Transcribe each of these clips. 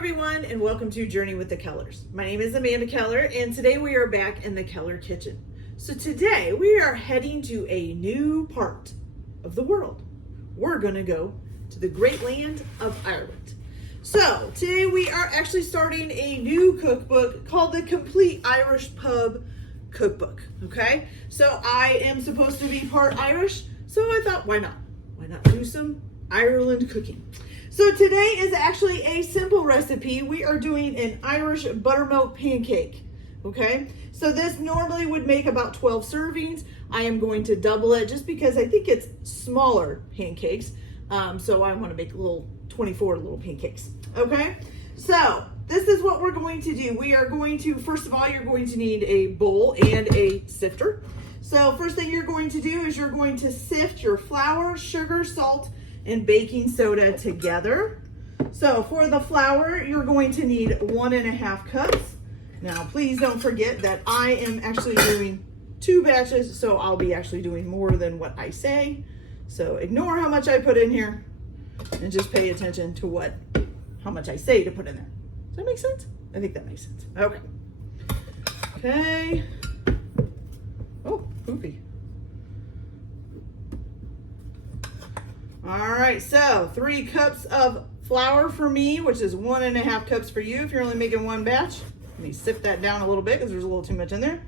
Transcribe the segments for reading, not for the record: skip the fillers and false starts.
everyone, and welcome to Journey with the Kellers. My name is Amanda Keller, and today we are back in the Keller kitchen. So today we are heading to a new part of the world. We're gonna go to the great land of Ireland. So today we are actually starting a new cookbook called the Complete Irish Pub Cookbook, okay? So I am supposed to be part Irish, so I thought, why not? Why not do some Ireland cooking? So today is actually a simple recipe. We are doing an Irish buttermilk pancake, okay? So this normally would make about 12 servings. I am going to double it just because I think it's smaller pancakes. So I want to make 24 little pancakes, okay? So this is what we're going to do. We are going to, first of all, you're going to need a bowl and a sifter. So first thing you're going to do is you're going to sift your flour, sugar, salt, and baking soda together. So for the flour, you're going to need 1.5 cups. Now, please don't forget that I am actually doing 2 batches, so I'll be actually doing more than what I say. So ignore how much I put in here and just pay attention to how much I say to put in there. Does that make sense? I think that makes sense. Okay. Okay. Oh, poopy. All right, so 3 cups of flour for me, which is 1.5 cups for you if you're only making 1 batch. Let me sift that down a little bit because there's a little too much in there.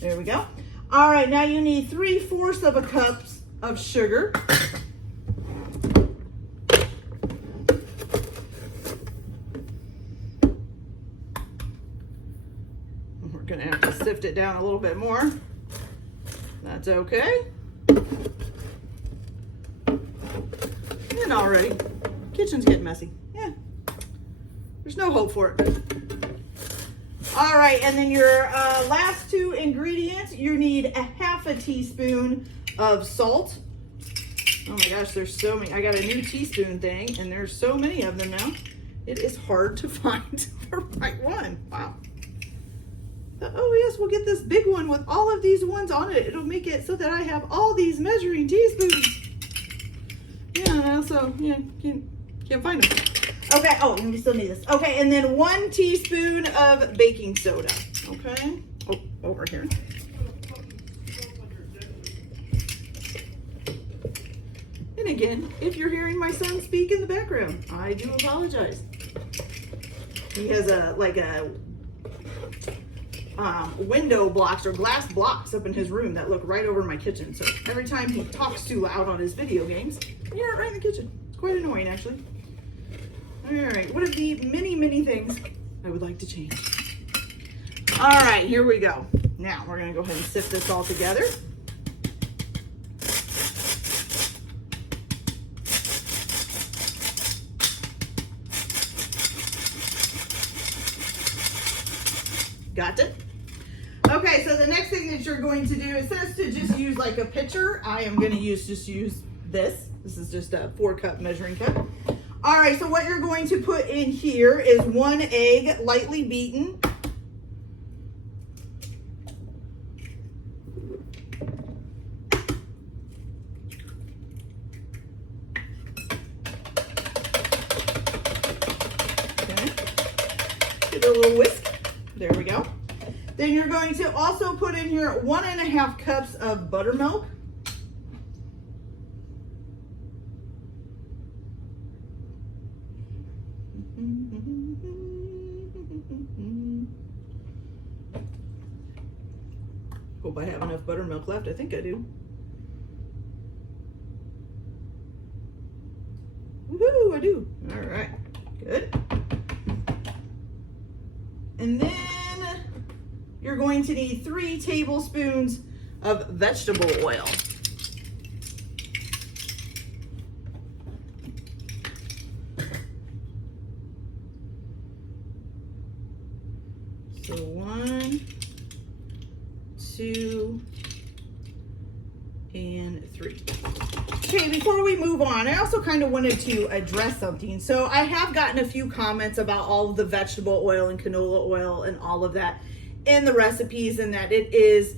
There we go. All right, now you need 3/4 of a cup of sugar. We're gonna have to sift it down a little bit more. That's okay. And already, kitchen's getting messy. Yeah, there's no hope for it. All right, and then your last 2 ingredients, you need 1/2 teaspoon of salt. Oh my gosh, there's so many. I got a new teaspoon thing, and there's so many of them now. It is hard to find the right one. Wow. Oh yes, we'll get this big one with all of these ones on it. It'll make it so that I have all these measuring teaspoons. Yeah, so yeah, can't find them. Okay, oh, and we still need this. Okay, and then 1 teaspoon of baking soda. Okay, oh, over here. And again, if you're hearing my son speak in the background, I do apologize. He has window blocks or glass blocks up in his room that look right over my kitchen. So every time he talks too loud on his video games, you're right in the kitchen. It's quite annoying, actually. All right, what are the many things I would like to change? All right, here we go. Now we're gonna go ahead and sift this all together. Got it? Okay, so the next thing that you're going to do, it says to just use like a pitcher. I am going to use this. This is just a 4-cup measuring cup. All right, so what you're going to put in here is 1 egg, lightly beaten. Okay. Give it a little whisk. There we go. Then you're going to also put in here 1.5 cups of buttermilk. Hope I have enough buttermilk left. I think I do. Woohoo, I do. All right, good. And then you're going to need 3 tablespoons of vegetable oil. So 1, 2, and 3. Okay, before we move on, I also kind of wanted to address something. So I have gotten a few comments about all of the vegetable oil and canola oil and all of that in the recipes, and that it is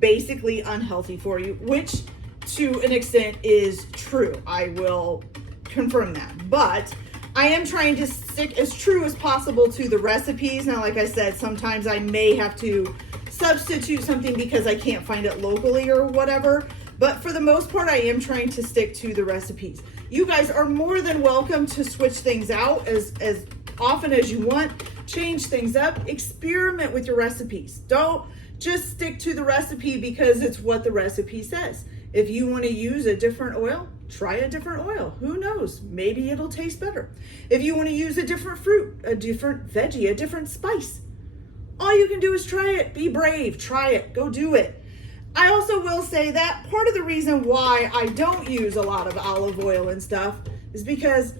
basically unhealthy for you, which to an extent is true. I will confirm that. But I am trying to stick as true as possible to the recipes. Now, like I said, sometimes I may have to substitute something because I can't find it locally or whatever. But for the most part, I am trying to stick to the recipes. You guys are more than welcome to switch things out as often as you want. Change things up. Experiment with your recipes. Don't just stick to the recipe because it's what the recipe says. If you want to use a different oil, try a different oil. Who knows? Maybe it'll taste better. If you want to use a different fruit, a different veggie, a different spice, all you can do is try it. Be brave. Try it. Go do it. I also will say that part of the reason why I don't use a lot of olive oil and stuff is because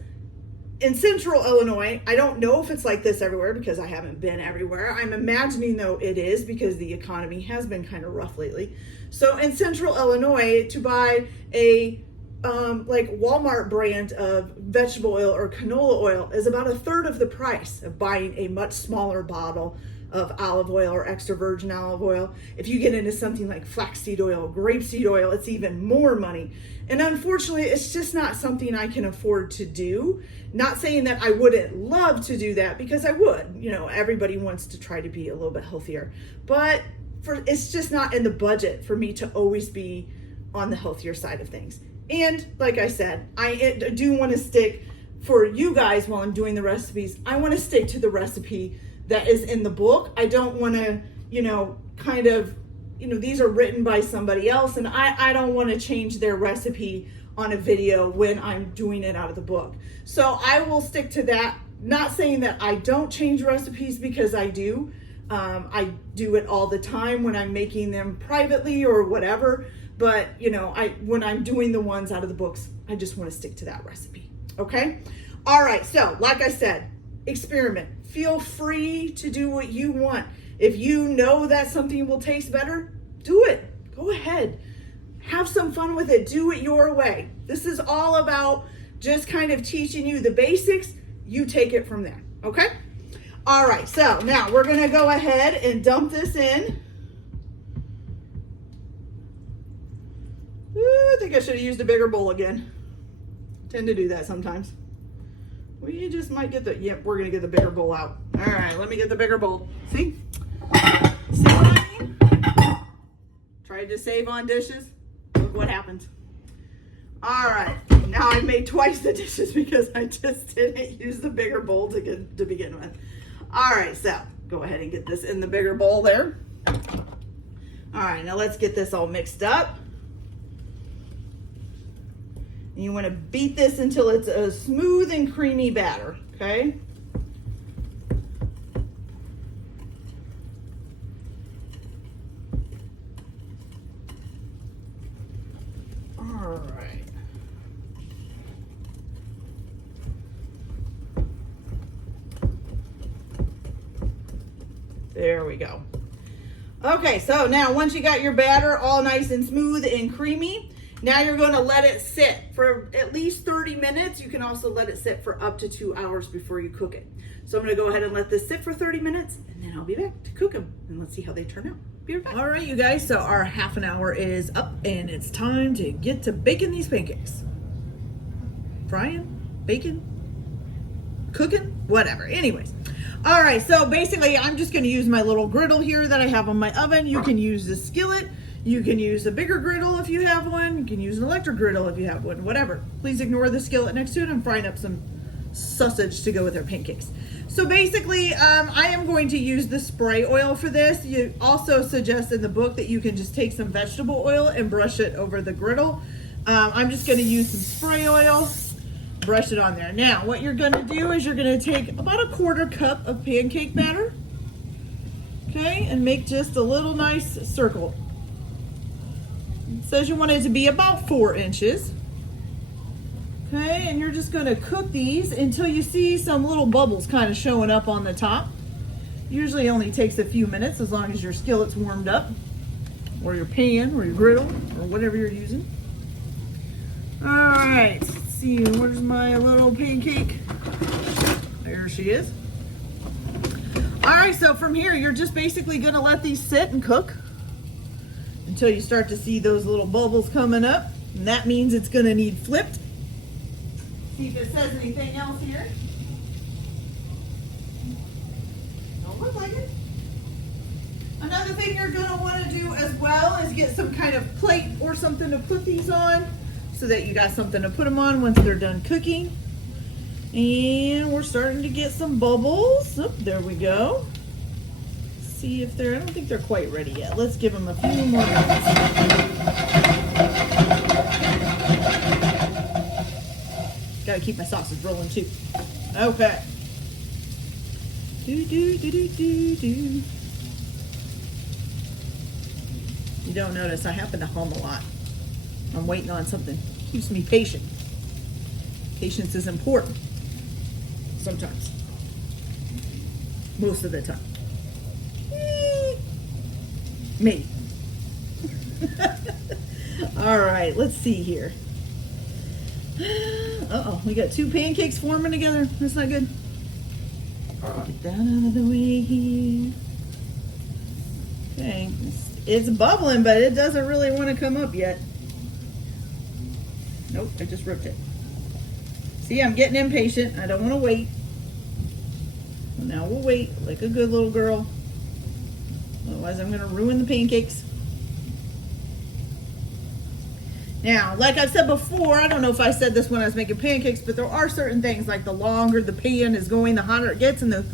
in central Illinois, I don't know if it's like this everywhere because I haven't been everywhere. I'm imagining though it is because the economy has been kind of rough lately. So in central Illinois, to buy a like Walmart brand of vegetable oil or canola oil is about a third of the price of buying a much smaller bottle of olive oil or extra virgin olive oil. If you get into something like flaxseed oil, grapeseed oil, it's even more money. And unfortunately, it's just not something I can afford to do. Not saying that I wouldn't love to do that, because I would. You know, everybody wants to try to be a little bit healthier. But it's just not in the budget for me to always be on the healthier side of things. And like I said, I do want to stick, for you guys while I'm doing the recipes, I want to stick to the recipe that is in the book. I don't want to, kind of, these are written by somebody else, and I don't want to change their recipe on a video when I'm doing it out of the book. So I will stick to that. Not saying that I don't change recipes, because I do. I do it all the time when I'm making them privately or whatever. But, when I'm doing the ones out of the books, I just want to stick to that recipe. Okay? All right. So, like I said, experiment. Feel free to do what you want. If you know that something will taste better, do it. Go ahead. Have some fun with it. Do it your way. This is all about just kind of teaching you the basics. You take it from there. Okay? All right. So now we're going to go ahead and dump this in. Ooh, I think I should have used a bigger bowl again. I tend to do that sometimes. We just might get we're going to get the bigger bowl out. All right, let me get the bigger bowl. See? See what I mean? Tried to save on dishes. Look what happened. All right, now I made twice the dishes because I just didn't use the bigger bowl to begin with. All right, so go ahead and get this in the bigger bowl there. All right, now let's get this all mixed up. You want to beat this until it's a smooth and creamy batter, okay? All right. There we go. Okay, so now once you got your batter all nice and smooth and creamy, now you're going to let it sit for at least 30 minutes. You can also let it sit for up to 2 hours before you cook it. So I'm going to go ahead and let this sit for 30 minutes, and then I'll be back to cook them, and let's see how they turn out. Be right back. All right, you guys, so our half an hour is up, and it's time to get to baking these pancakes. Frying, baking, cooking, whatever. Anyways. All right, so basically I'm just going to use my little griddle here that I have on my oven. You can use the skillet. You can use a bigger griddle if you have one. You can use an electric griddle if you have one, whatever. Please ignore the skillet next to it. I'm frying up some sausage to go with our pancakes. So basically, I am going to use the spray oil for this. You also suggest in the book that you can just take some vegetable oil and brush it over the griddle. I'm just going to use some spray oil, brush it on there. Now, what you're going to do is you're going to take about a 1/4 cup of pancake batter, okay, and make just a little nice circle. It says you want it to be about 4 inches. Okay, and you're just going to cook these until you see some little bubbles kind of showing up on the top. Usually only takes a few minutes as long as your skillet's warmed up, or your pan, or your griddle, or whatever you're using. All right, let's see, where's my little pancake? There she is. All right, so from here, you're just basically going to let these sit and cook until you start to see those little bubbles coming up, and that means it's going to need flipped. See if it says anything else here. thing you're gonna wanna do as well is get some kind of plate or something to put these on so that you got something to put them on once they're done cooking. And we're starting to get some bubbles. Oh, there we go. See if they're, I don't think they're quite ready yet. Let's give them a few more minutes. Gotta keep my sausage rolling too. Okay. Do, do, do, do, do, do. You don't notice, I happen to hum a lot. I'm waiting on something. Keeps me patient. Patience is important. Sometimes. Most of the time. Me. All right, let's see here. Uh-oh, we got two pancakes forming together. That's not good. Get that out of the way here. Okay, it's bubbling, but it doesn't really want to come up yet. Nope, I just ripped it. See, I'm getting impatient. I don't want to wait. Well, now we'll wait like a good little girl. Otherwise, I'm going to ruin the pancakes. Now, like I've said before, I don't know if I said this when I was making pancakes, but there are certain things like the longer the pan is going, the hotter it gets and the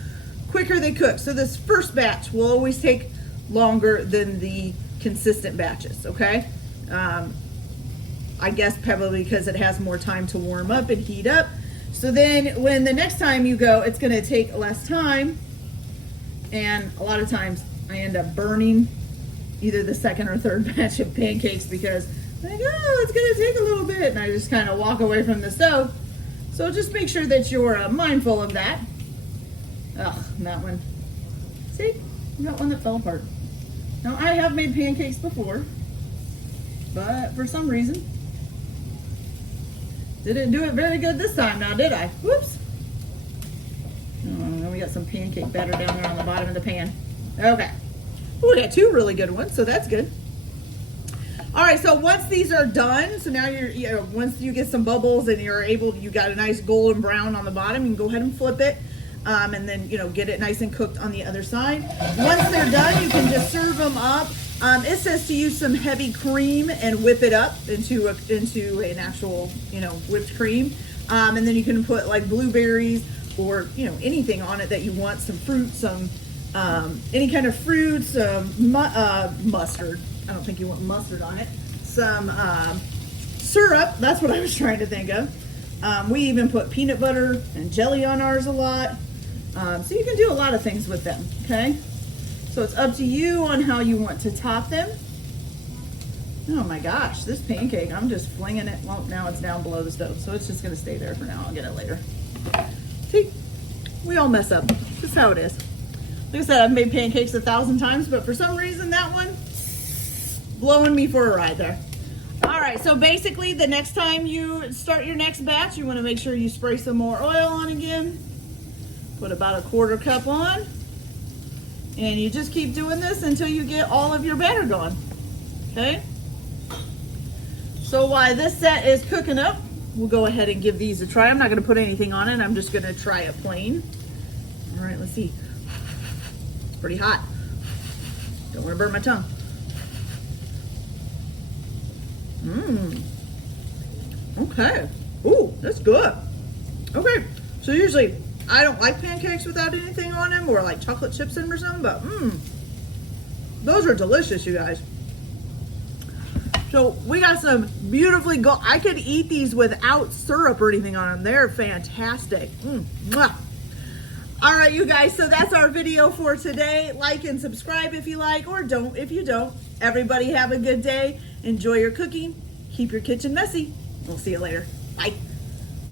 quicker they cook. So this first batch will always take longer than the consistent batches, okay? I guess probably because it has more time to warm up and heat up. So then when the next time you go, it's gonna take less time. And a lot of times I end up burning either the second or third batch of pancakes because I'm like, oh, it's gonna take a little bit. And I just kind of walk away from the stove. So just make sure that you're mindful of that. Ugh, that one. See, that one that fell apart. Now I have made pancakes before, but for some reason, didn't do it very good this time now, did I? Whoops. Oh, we got some pancake batter down there on the bottom of the pan. Okay. Oh, we got two really good ones, so that's good. All right, so once these are done, so now once you get some bubbles and you got a nice golden brown on the bottom, you can go ahead and flip it. And then, get it nice and cooked on the other side. Once they're done, you can just serve them up. It says to use some heavy cream and whip it up into an actual, whipped cream. And then you can put like blueberries or, anything on it that you want, some fruit, any kind of fruit, some mustard. I don't think you want mustard on it. Some syrup, that's what I was trying to think of. We even put peanut butter and jelly on ours a lot. So you can do a lot of things with them, okay? So it's up to you on how you want to top them. Oh my gosh, this pancake, I'm just flinging it. Well, now it's down below the stove, so it's just gonna stay there for now. I'll get it later. See, we all mess up. That's how it is. Like I said, I've made pancakes 1,000 times, but for some reason that one, blowing me for a ride there. All right, so basically the next time you start your next batch, you wanna make sure you spray some more oil on again. Put about 1/4 cup on. And you just keep doing this until you get all of your batter gone, okay? So while this set is cooking up, we'll go ahead and give these a try. I'm not gonna put anything on it. I'm just gonna try it plain. All right, let's see. It's pretty hot. Don't wanna burn my tongue. Okay. Ooh, that's good. Okay, so usually I don't like pancakes without anything on them or like chocolate chips in them or something, but those are delicious, you guys. So we got some beautifully I could eat these without syrup or anything on them. They're fantastic. Mwah. All right, you guys, so that's our video for today. Like and subscribe if you like, or don't if you don't. Everybody have a good day. Enjoy your cooking. Keep your kitchen messy. We'll see you later. Bye.